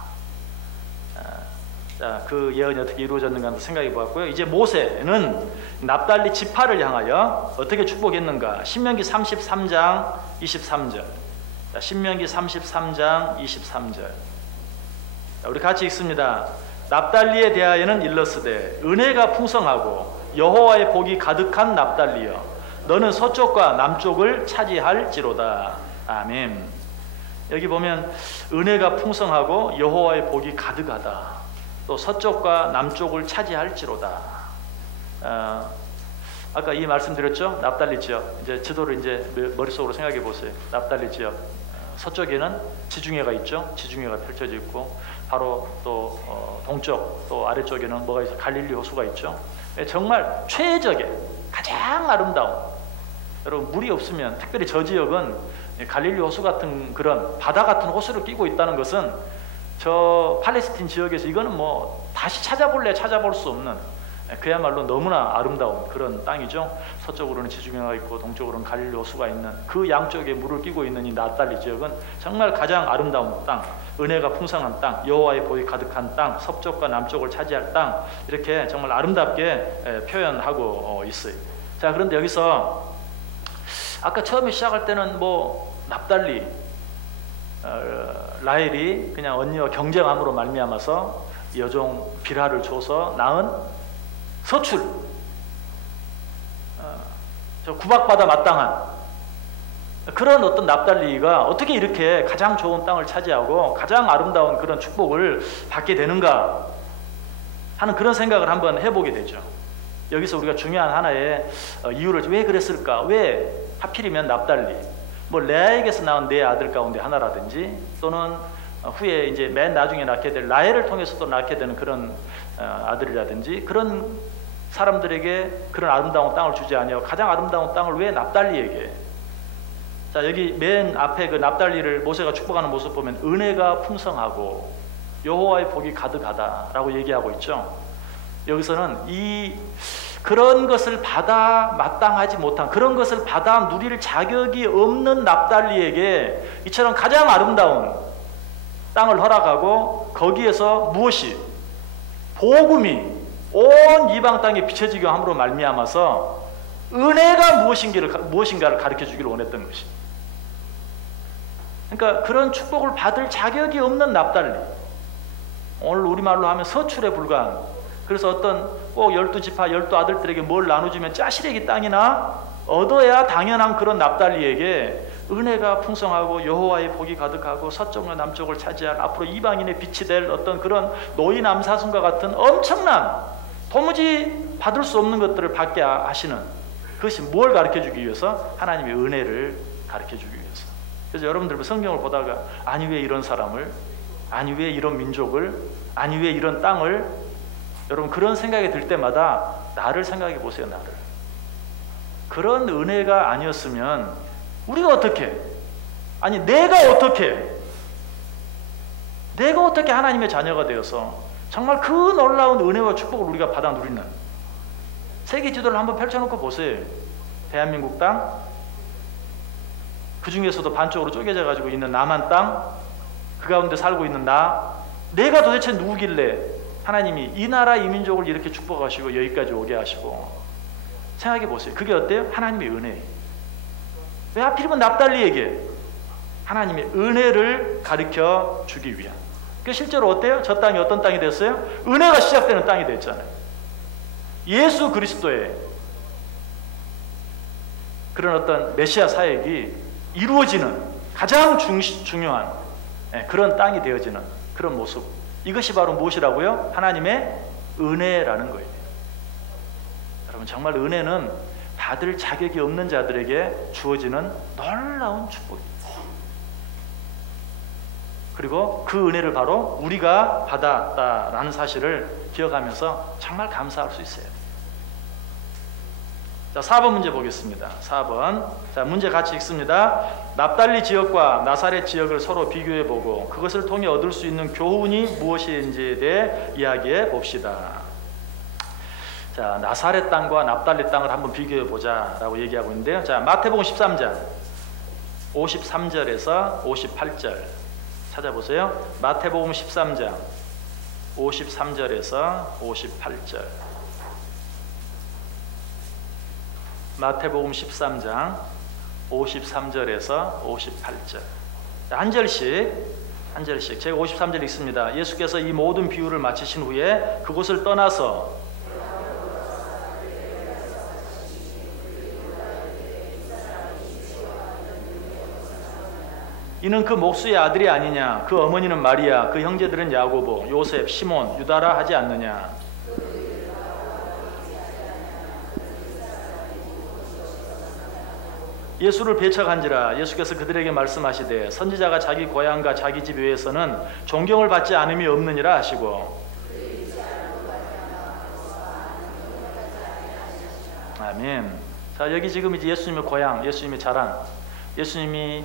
자, 그 예언이 어떻게 이루어졌는가 한번 생각해 보았고요. 이제 모세는 납달리 지파를 향하여 어떻게 축복했는가? 신명기 33장 23절. 자, 신명기 33장 23절. 자, 우리 같이 읽습니다. 납달리에 대하여는 일러스되 은혜가 풍성하고 여호와의 복이 가득한 납달리여 너는 서쪽과 남쪽을 차지할지로다. 아멘. 여기 보면 은혜가 풍성하고 여호와의 복이 가득하다. 또 서쪽과 남쪽을 차지할지로다. 아까 이 말씀드렸죠? 납달리 지역. 이제 지도를 이제 머릿속으로 생각해 보세요. 납달리 지역. 서쪽에는 지중해가 있죠. 지중해가 펼쳐져 있고 바로 또 동쪽 또 아래쪽에는 뭐가 있어? 갈릴리 호수가 있죠. 정말 최적의 가장 아름다운, 여러분 물이 없으면 특별히 저 지역은 갈릴리 호수 같은 그런 바다 같은 호수를 끼고 있다는 것은 저 팔레스틴 지역에서 이거는 뭐 다시 찾아볼 수 없는 그야말로 너무나 아름다운 그런 땅이죠. 서쪽으로는 지중해가 있고 동쪽으로는 갈릴리 호수가 있는 그 양쪽에 물을 끼고 있는 이 납달리 지역은 정말 가장 아름다운 땅, 은혜가 풍성한 땅, 여호와의 복이 가득한 땅, 서쪽과 남쪽을 차지할 땅, 이렇게 정말 아름답게 표현하고 있어요. 자, 그런데 여기서 아까 처음에 시작할 때는 뭐 납달리 라헬이 그냥 언니와 경쟁함으로 말미암아서 여종 빌하를 줘서 낳은 서출, 저 구박받아 마땅한 그런 어떤 납달리가 어떻게 이렇게 가장 좋은 땅을 차지하고 가장 아름다운 그런 축복을 받게 되는가 하는 그런 생각을 한번 해보게 되죠. 여기서 우리가 중요한 하나의 이유를 왜 그랬을까? 왜 하필이면 납달리? 뭐 레아에게서 나온 네 아들 가운데 하나라든지 또는 후에 이제 맨 나중에 낳게 될 라헬을 통해서 또 낳게 되는 그런 아들이라든지 그런 사람들에게 그런 아름다운 땅을 주지 아니하고 가장 아름다운 땅을 왜 납달리에게? 자, 여기 맨 앞에 그 납달리를 모세가 축복하는 모습 보면 은혜가 풍성하고 여호와의 복이 가득하다라고 얘기하고 있죠. 여기서는 그런 것을 받아 마땅하지 못한, 그런 것을 받아 누릴 자격이 없는 납달리에게 이처럼 가장 아름다운 땅을 허락하고 거기에서 무엇이? 복음이 온 이방 땅에 비춰지게 함으로 말미암아서 은혜가 무엇인가를 가르쳐 주기를 원했던 것이. 그러니까 그런 축복을 받을 자격이 없는 납달리, 오늘 우리말로 하면 서출에 불과한, 그래서 어떤 꼭 12지파 12아들들에게 뭘 나눠주면 짜시래기 땅이나 얻어야 당연한 그런 납달리에게 은혜가 풍성하고 여호와의 복이 가득하고 서쪽과 남쪽을 차지할 앞으로 이방인의 빛이 될 어떤 그런 노이 남사슴과 같은 엄청난 도무지 받을 수 없는 것들을 받게 하시는, 그것이 뭘 가르쳐주기 위해서? 하나님의 은혜를 가르쳐주기 위해서. 그래서 여러분들 성경을 보다가 아니 왜 이런 사람을, 아니 왜 이런 민족을, 아니 왜 이런 땅을, 여러분 그런 생각이 들 때마다 나를 생각해 보세요. 나를. 그런 은혜가 아니었으면 우리가 어떻게, 아니 내가 어떻게 하나님의 자녀가 되어서 정말 그 놀라운 은혜와 축복을 우리가 받아 누리는, 세계 지도를 한번 펼쳐놓고 보세요. 대한민국 땅, 그 중에서도 반쪽으로 쪼개져 가지고 있는 남한 땅, 그 가운데 살고 있는 내가 도대체 누구길래 하나님이 이 나라 이 민족을 이렇게 축복하시고 여기까지 오게 하시고. 생각해 보세요. 그게 어때요? 하나님의 은혜. 왜 하필이면 납달리에게 하나님의 은혜를 가르쳐 주기 위한. 그 실제로 어때요? 저 땅이 어떤 땅이 됐어요? 은혜가 시작되는 땅이 됐잖아요. 예수 그리스도의 그런 어떤 메시아 사역이 이루어지는 가장 중요한 그런 땅이 되어지는 그런 모습, 이것이 바로 무엇이라고요? 하나님의 은혜라는 거예요. 여러분, 정말 은혜는 받을 자격이 없는 자들에게 주어지는 놀라운 축복입니다. 그리고 그 은혜를 바로 우리가 받았다라는 사실을 기억하면서 정말 감사할 수 있어요. 자, 4번 문제 보겠습니다. 4번. 자, 문제 같이 읽습니다. 납달리 지역과 나사렛 지역을 서로 비교해 보고 그것을 통해 얻을 수 있는 교훈이 무엇인지에 대해 이야기해 봅시다. 자, 나사렛 땅과 납달리 땅을 한번 비교해 보자라고 얘기하고 있는데요. 자, 마태복음 13장 53절에서 58절 찾아보세요. 마태복음 13장 53절에서 58절. 마태복음 13장 53절에서 58절. 한 절씩 제가 53절 읽습니다. 예수께서 이 모든 비유를 마치신 후에 그곳을 떠나서 이는 그 목수의 아들이 아니냐, 그 어머니는 마리아, 그 형제들은 야고보, 요셉, 시몬, 유다라 하지 않느냐. 예수를 배척한지라 예수께서 그들에게 말씀하시되 선지자가 자기 고향과 자기 집 외에서는 존경을 받지 않음이 없느니라 하시고. 아멘. 자, 여기 지금 이제 예수님의 고향, 예수님의 자랑, 예수님이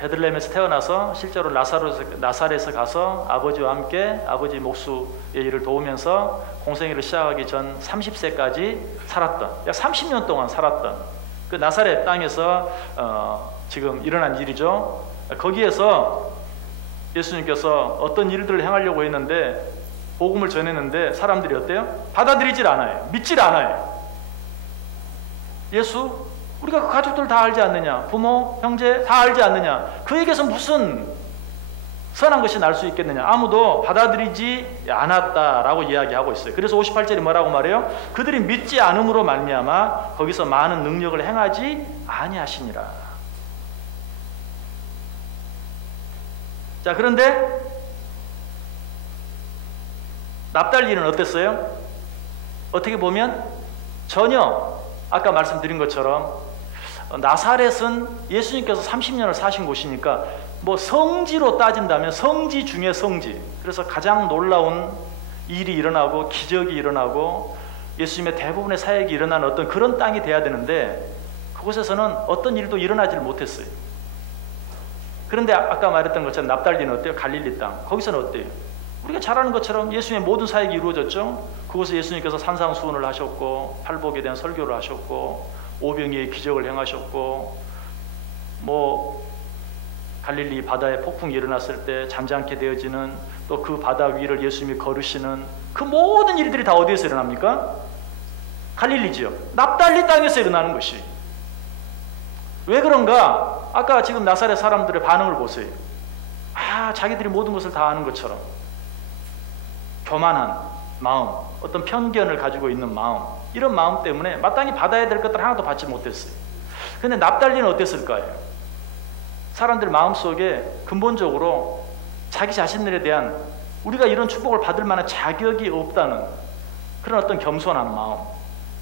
베들레헴에서 태어나서 실제로 나사렛에 가서 아버지와 함께 아버지 목수의 일을 도우면서 공생애를 시작하기 전 30세까지 살았던, 약 30년 동안 살았던 그 나사렛 땅에서 지금 일어난 일이죠. 거기에서 예수님께서 어떤 일들을 행하려고 했는데, 복음을 전했는데 사람들이 어때요? 받아들이질 않아요. 믿질 않아요. 예수? 우리가 그 가족들 다 알지 않느냐? 부모, 형제 다 알지 않느냐? 그에게서 무슨 선한 것이 날 수 있겠느냐? 아무도 받아들이지 않았다라고 이야기하고 있어요. 그래서 58절이 뭐라고 말해요? 그들이 믿지 않음으로 말미암아 거기서 많은 능력을 행하지 아니하시니라. 자, 그런데 납달리는 어땠어요? 어떻게 보면 전혀 아까 말씀드린 것처럼 나사렛은 예수님께서 30년을 사신 곳이니까 뭐 성지로 따진다면 성지 중에 성지, 그래서 가장 놀라운 일이 일어나고 기적이 일어나고 예수님의 대부분의 사역이 일어나는 어떤 그런 땅이 돼야 되는데 그곳에서는 어떤 일도 일어나질 못했어요. 그런데 아까 말했던 것처럼 납달리는 어때요? 갈릴리 땅. 거기서는 어때요? 우리가 잘 아는 것처럼 예수님의 모든 사역이 이루어졌죠. 그곳에 예수님께서 산상수훈을 하셨고 팔복에 대한 설교를 하셨고 오병이의 기적을 행하셨고, 뭐 갈릴리 바다에 폭풍이 일어났을 때 잠잠케 되어지는, 또 그 바다 위를 예수님이 걸으시는 그 모든 일들이 다 어디에서 일어납니까? 갈릴리 지역, 납달리 땅에서 일어나는 것이. 왜 그런가? 아까 지금 나사렛 사람들의 반응을 보세요. 자기들이 모든 것을 다 아는 것처럼 교만한 마음, 어떤 편견을 가지고 있는 마음, 이런 마음 때문에 마땅히 받아야 될 것들 하나도 받지 못했어요. 근데 납달리는 어땠을까요? 사람들 마음속에 근본적으로 자기 자신들에 대한, 우리가 이런 축복을 받을 만한 자격이 없다는 그런 어떤 겸손한 마음,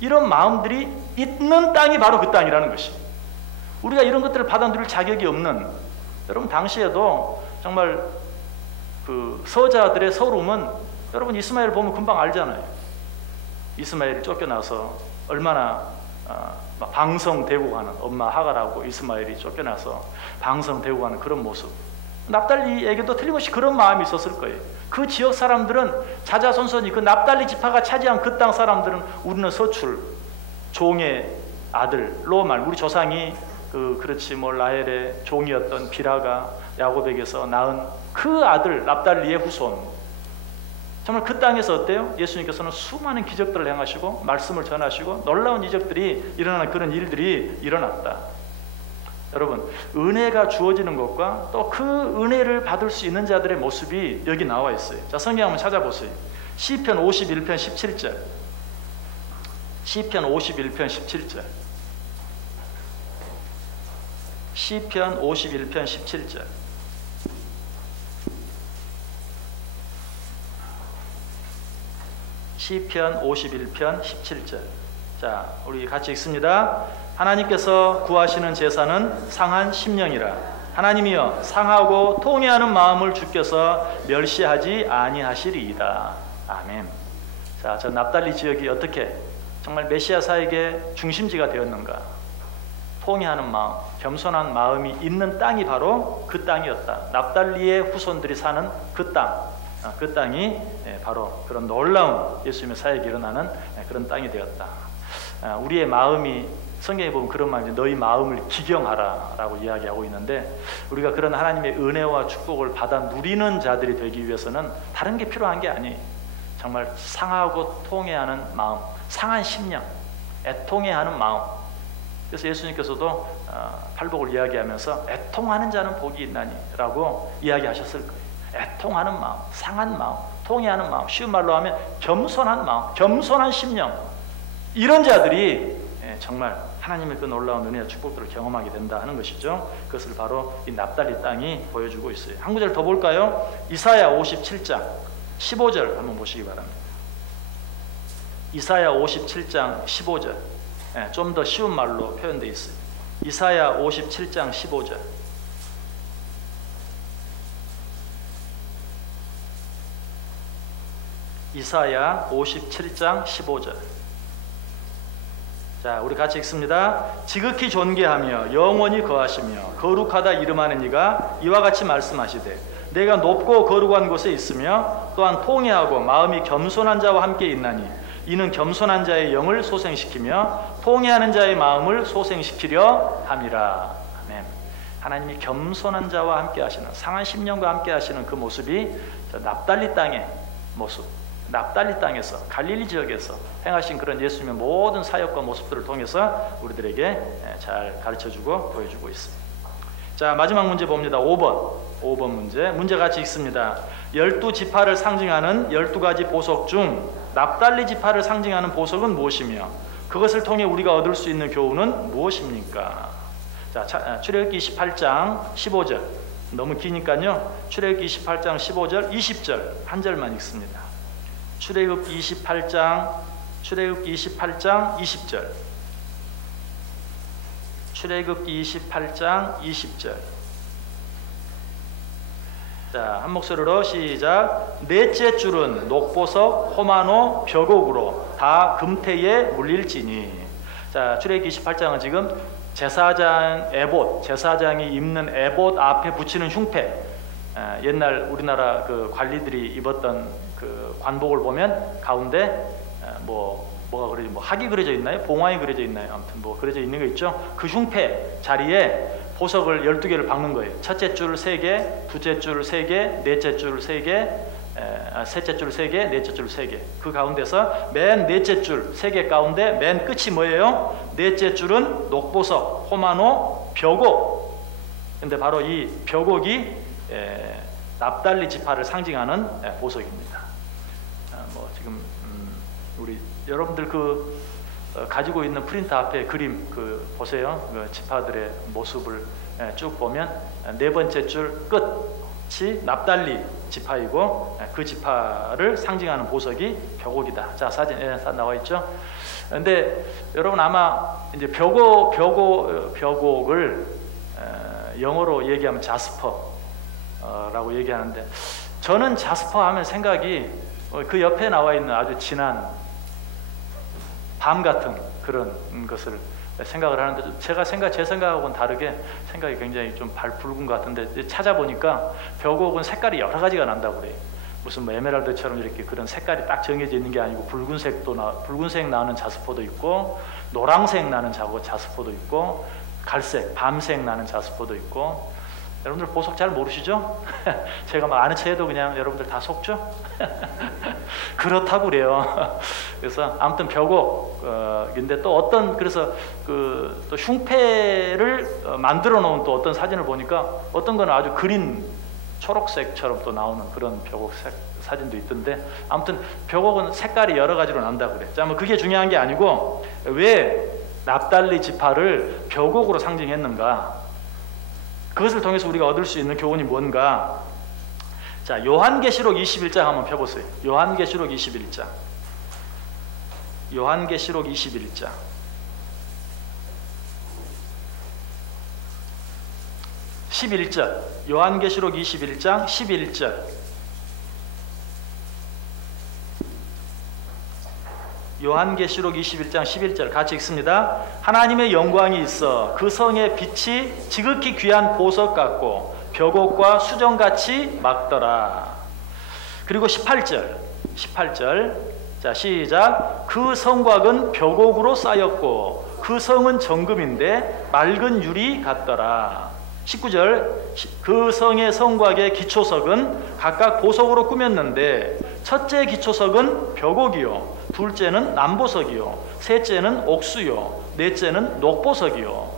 이런 마음들이 있는 땅이 바로 그 땅이라는 것이. 우리가 이런 것들을 받아들일 자격이 없는, 여러분 당시에도 정말 그 서자들의 서름은, 여러분 이스마엘 보면 금방 알잖아요. 이스마엘이 쫓겨나서 얼마나 방성되고 가는, 엄마 하갈하고 이스마엘이 쫓겨나서 방성되고 가는 그런 모습. 납달리에게도 틀림없이 그런 마음이 있었을 거예요. 그 지역 사람들은 자자손손이 그 납달리 지파가 차지한 그 땅 사람들은 우리는 서출 종의 아들로 말, 우리 조상이 그렇지 뭐 라헬의 종이었던 비라가 야곱에게서 낳은 그 아들 납달리의 후손. 정말 그 땅에서 어때요? 예수님께서는 수많은 기적들을 행하시고 말씀을 전하시고 놀라운 이적들이 일어나는 그런 일들이 일어났다. 여러분, 은혜가 주어지는 것과 또 그 은혜를 받을 수 있는 자들의 모습이 여기 나와 있어요. 자, 성경 한번 찾아보세요. 시편 51편 17절. 시편 51편 17절. 시편 51편 17절. 시편 51편 17절. 자, 우리 같이 읽습니다. 하나님께서 구하시는 제사는 상한 심령이라. 하나님이여 상하고 통회하는 마음을 주께서 멸시하지 아니하시리이다. 아멘. 자, 저 납달리 지역이 어떻게 정말 메시아 사역의 중심지가 되었는가? 통회하는 마음, 겸손한 마음이 있는 땅이 바로 그 땅이었다. 납달리의 후손들이 사는 그 땅. 그 땅이 바로 그런 놀라운 예수님의 사역이 일어나는 그런 땅이 되었다. 우리의 마음이 성경에 보면 그런 말이죠. 너희 마음을 기경하라 라고 이야기하고 있는데, 우리가 그런 하나님의 은혜와 축복을 받아 누리는 자들이 되기 위해서는 다른 게 필요한 게 아니에요. 정말 상하고 통회하는 마음, 상한 심령, 애통해하는 마음. 그래서 예수님께서도 팔복을 이야기하면서 애통하는 자는 복이 있나니 라고 이야기하셨을 거예요. 애통하는 마음, 상한 마음, 통회하는 마음, 쉬운 말로 하면 겸손한 마음, 겸손한 심령, 이런 자들이 정말 하나님의 그 놀라운 은혜와 축복들을 경험하게 된다 하는 것이죠. 그것을 바로 이 납달리 땅이 보여주고 있어요. 한 구절 더 볼까요? 이사야 57장 15절 한번 보시기 바랍니다. 이사야 57장 15절. 좀 더 쉬운 말로 표현되어 있어요. 이사야 57장 15절. 이사야 57장 15절. 자, 우리 같이 읽습니다. 지극히 존귀하며 영원히 거하시며 거룩하다 이름하는 이가 이와 같이 말씀하시되, 내가 높고 거룩한 곳에 있으며 또한 통회하고 마음이 겸손한 자와 함께 있나니 이는 겸손한 자의 영을 소생시키며 통회하는 자의 마음을 소생시키려 함이라. 아멘. 하나님이 겸손한 자와 함께 하시는, 상한 심령과 함께 하시는 그 모습이 납달리 땅의 모습, 납달리 땅에서 갈릴리 지역에서 행하신 그런 예수님의 모든 사역과 모습들을 통해서 우리들에게 잘 가르쳐주고 보여주고 있습니다. 자, 마지막 문제 봅니다. 5번 문제 같이 읽습니다. 12지파를 상징하는 12가지 보석 중 납달리 지파를 상징하는 보석은 무엇이며 그것을 통해 우리가 얻을 수 있는 교훈은 무엇입니까? 자, 출애굽기 28장 15절. 너무 기니까요. 출애굽기 28장 15절, 20절 한 절만 읽습니다. 출애굽기 28장 20절. 출애굽기 28장 20절. 자, 한 목소리로 시작. 넷째 줄은 녹보석, 호마노, 벽옥으로 다 금태에 물릴지니. 자, 출애굽기 28장은 지금 제사장 에봇, 제사장이 입는 에봇 앞에 붙이는 흉패. 옛날 우리나라 그 관리들이 입었던 그 관복을 보면 가운데 뭐가 그려져, 뭐 학이 그려져 있나요? 봉황이 그려져 있나요? 아무튼 뭐 그려져 있는 거 있죠. 그 흉패 자리에 보석을 12개를 박는 거예요. 첫째 줄 3개, 둘째 줄 3개, 넷째 줄 3개, 셋째 줄 3개, 넷째 줄 3개. 그 가운데서 맨 넷째 줄 3개 가운데 맨 끝이 뭐예요? 넷째 줄은 녹보석, 호마노, 벽옥. 근데 바로 이 벽옥이 납달리 지파를 상징하는 보석입니다. 뭐 지금 우리 여러분들 가지고 있는 프린터 앞에 그림 보세요. 그 지파들의 모습을 쭉 보면 네 번째 줄 끝이 납달리 지파이고 그 지파를 상징하는 보석이 벽옥이다. 자, 사진에 나와 있죠. 근데 여러분 아마 이제 벽옥을 영어로 얘기하면 자스퍼라고 얘기하는데, 저는 자스퍼 하면 생각이 그 옆에 나와 있는 아주 진한 밤 같은 그런 것을 생각을 하는데, 제 생각하고는 다르게 생각이 굉장히 좀 붉은 것 같은데, 찾아보니까 벽옥은 색깔이 여러 가지가 난다고 그래요. 무슨 뭐 에메랄드처럼 이렇게 그런 색깔이 딱 정해져 있는 게 아니고 붉은색 나는 자스퍼도 있고, 노란색 나는 자스퍼도 있고, 갈색, 밤색 나는 자스퍼도 있고. 여러분들 보석 잘 모르시죠? 제가 막 아는 체해도 그냥 여러분들 다 속죠? 그렇다고 그래요. 그래서 아무튼 벽옥인데 또 어떤, 그래서 또 흉패를 만들어 놓은 또 어떤 사진을 보니까 어떤 거는 아주 그린 초록색처럼 또 나오는 그런 벽옥 사진도 있던데, 아무튼 벽옥은 색깔이 여러 가지로 난다고 그래요. 자, 뭐 그게 중요한 게 아니고 왜 납달리 지파를 벽옥으로 상징했는가? 그것을 통해서 우리가 얻을 수 있는 교훈이 뭔가? 자, 요한계시록 21장 한번 펴보세요. 요한계시록 21장. 요한계시록 21장. 11절. 요한계시록 21장 11절. 요한계시록 21장 11절 같이 읽습니다. 하나님의 영광이 있어 그 성의 빛이 지극히 귀한 보석 같고 벽옥과 수정같이 막더라. 그리고 18절. 자, 시작. 그 성곽은 벽옥으로 쌓였고 그 성은 정금인데 맑은 유리 같더라. 19절. 그 성의 성곽의 기초석은 각각 보석으로 꾸몄는데 첫째 기초석은 벽옥이요, 둘째는 남보석이요, 셋째는 옥수요, 넷째는 녹보석이요.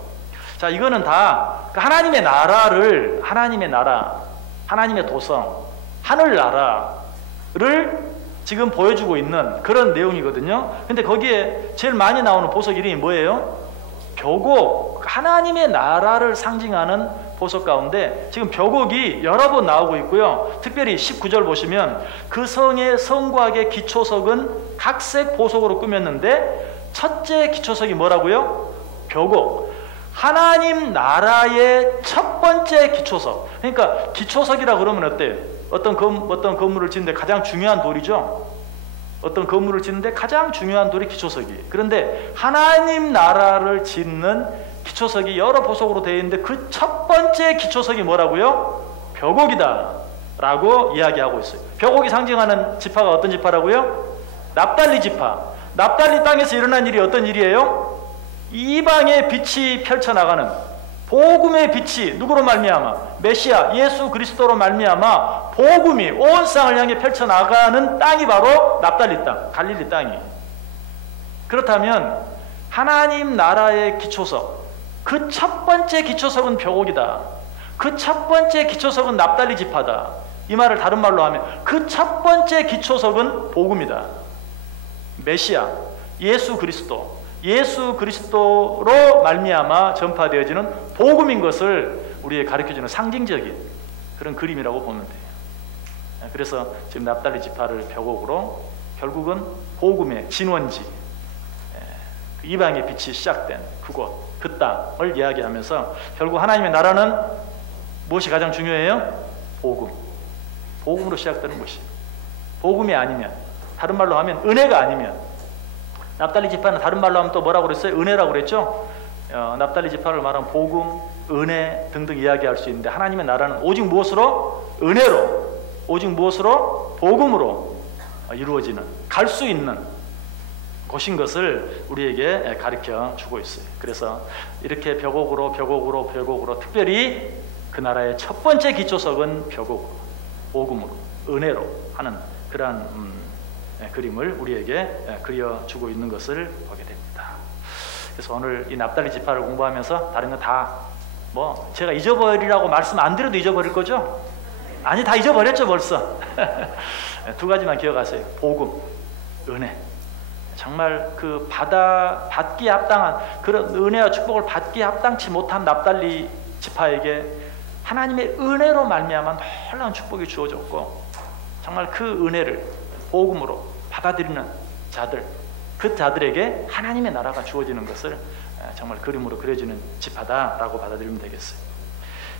자, 이거는 다 하나님의 나라를, 하나님의 나라, 하나님의 도성, 하늘나라를 지금 보여주고 있는 그런 내용이거든요. 근데 거기에 제일 많이 나오는 보석 이름이 뭐예요? 벽옥. 하나님의 나라를 상징하는 보석 가운데 지금 벽옥이 여러 번 나오고 있고요. 특별히 19절 보시면 그 성의 성곽의 기초석은 각색 보석으로 꾸몄는데 첫째 기초석이 뭐라고요? 벽옥. 하나님 나라의 첫 번째 기초석. 그러니까 기초석이라 그러면 어때요? 어떤 건물을 짓는데 가장 중요한 돌이죠. 어떤 건물을 짓는데 가장 중요한 돌이 기초석이에요. 그런데 하나님 나라를 짓는 기초석이 여러 보석으로 되어 있는데 그 첫 번째 기초석이 뭐라고요? 벽옥이다 라고 이야기하고 있어요. 벽옥이 상징하는 지파가 어떤 지파라고요? 납달리 지파. 납달리 땅에서 일어난 일이 어떤 일이에요? 이방의 빛이 펼쳐나가는 복음의 빛이 누구로 말미암아? 메시아 예수 그리스도로 말미암아 복음이 온 땅을 향해 펼쳐나가는 땅이 바로 납달리 땅, 갈릴리 땅이. 그렇다면 하나님 나라의 기초석, 그 첫 번째 기초석은 벽옥이다. 그 첫 번째 기초석은 납달리 지파다. 이 말을 다른 말로 하면 그 첫 번째 기초석은 복음이다. 메시아 예수 그리스도로 말미암아 전파되어지는 복음인 것을 우리에게 가르쳐주는 상징적인 그런 그림이라고 보면 돼요. 그래서 지금 납달리 지파를 벽옥으로 결국은 복음의 진원지, 이방의 빛이 시작된 그곳, 그 땅을 이야기하면서 결국 하나님의 나라는 무엇이 가장 중요해요? 복음. 복음으로 시작되는 것이. 복음이 아니면, 다른 말로 하면 은혜가 아니면, 납달리 지파는 다른 말로 하면 또 뭐라고 그랬어요? 은혜라고 그랬죠? 납달리 지파를 말하면 복음, 은혜 등등 이야기할 수 있는데 하나님의 나라는 오직 무엇으로? 은혜로, 오직 무엇으로? 복음으로 이루어지는, 갈 수 있는 곳인 것을 우리에게 가르쳐 주고 있어요. 그래서 이렇게 벽옥으로 특별히 그 나라의 첫 번째 기초석은 벽옥으로, 복음으로, 은혜로 하는 그러한 그림을 우리에게 그려주고 있는 것을 보게 됩니다. 그래서 오늘 이 납달리 지파를 공부하면서 다른 거 다 뭐 제가 잊어버리라고 말씀 안 드려도 잊어버릴 거죠? 아니, 다 잊어버렸죠 벌써. 두 가지만 기억하세요. 복음, 은혜. 정말 그 받기 합당한 그런 은혜와 축복을 받기 합당치 못한 납달리 지파에게 하나님의 은혜로 말미암아 놀라운 축복이 주어졌고, 정말 그 은혜를 복음으로 받아들이는 자들, 그 자들에게 하나님의 나라가 주어지는 것을 정말 그림으로 그려지는 지파다라고 받아들이면 되겠어요.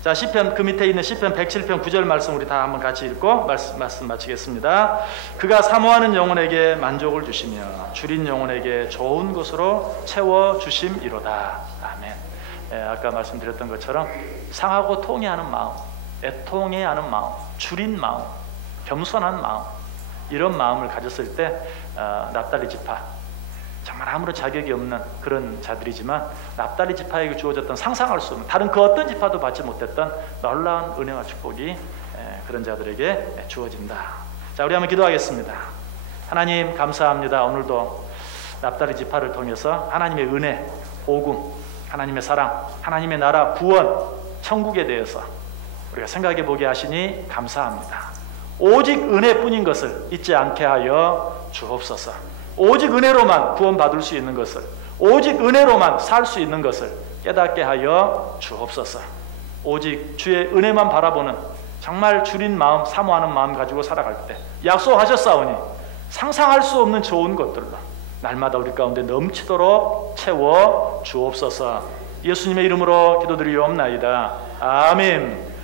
자, 시편, 그 밑에 있는 시편 107편 9절 말씀 우리 다 한번 같이 읽고 말씀 마치겠습니다. 그가 사모하는 영혼에게 만족을 주시며 줄인 영혼에게 좋은 것으로 채워주심이로다. 아멘. 아까 말씀드렸던 것처럼 상하고 통회하는 마음, 애통해하는 마음, 줄인 마음, 겸손한 마음, 이런 마음을 가졌을 때 납달리 지파, 정말 아무런 자격이 없는 그런 자들이지만 납달리 지파에게 주어졌던 상상할 수 없는 다른 그 어떤 지파도 받지 못했던 놀라운 은혜와 축복이 그런 자들에게 주어진다. 자, 우리 한번 기도하겠습니다. 하나님 감사합니다. 오늘도 납달리 지파를 통해서 하나님의 은혜, 복음, 하나님의 사랑, 하나님의 나라, 구원, 천국에 대해서 우리가 생각해 보게 하시니 감사합니다. 오직 은혜뿐인 것을 잊지 않게 하여 주옵소서. 오직 은혜로만 구원받을 수 있는 것을, 오직 은혜로만 살 수 있는 것을 깨닫게 하여 주옵소서. 오직 주의 은혜만 바라보는 정말 주린 마음, 사모하는 마음 가지고 살아갈 때 약속하셨사오니 상상할 수 없는 좋은 것들로 날마다 우리 가운데 넘치도록 채워 주옵소서. 예수님의 이름으로 기도드리옵나이다. 아멘.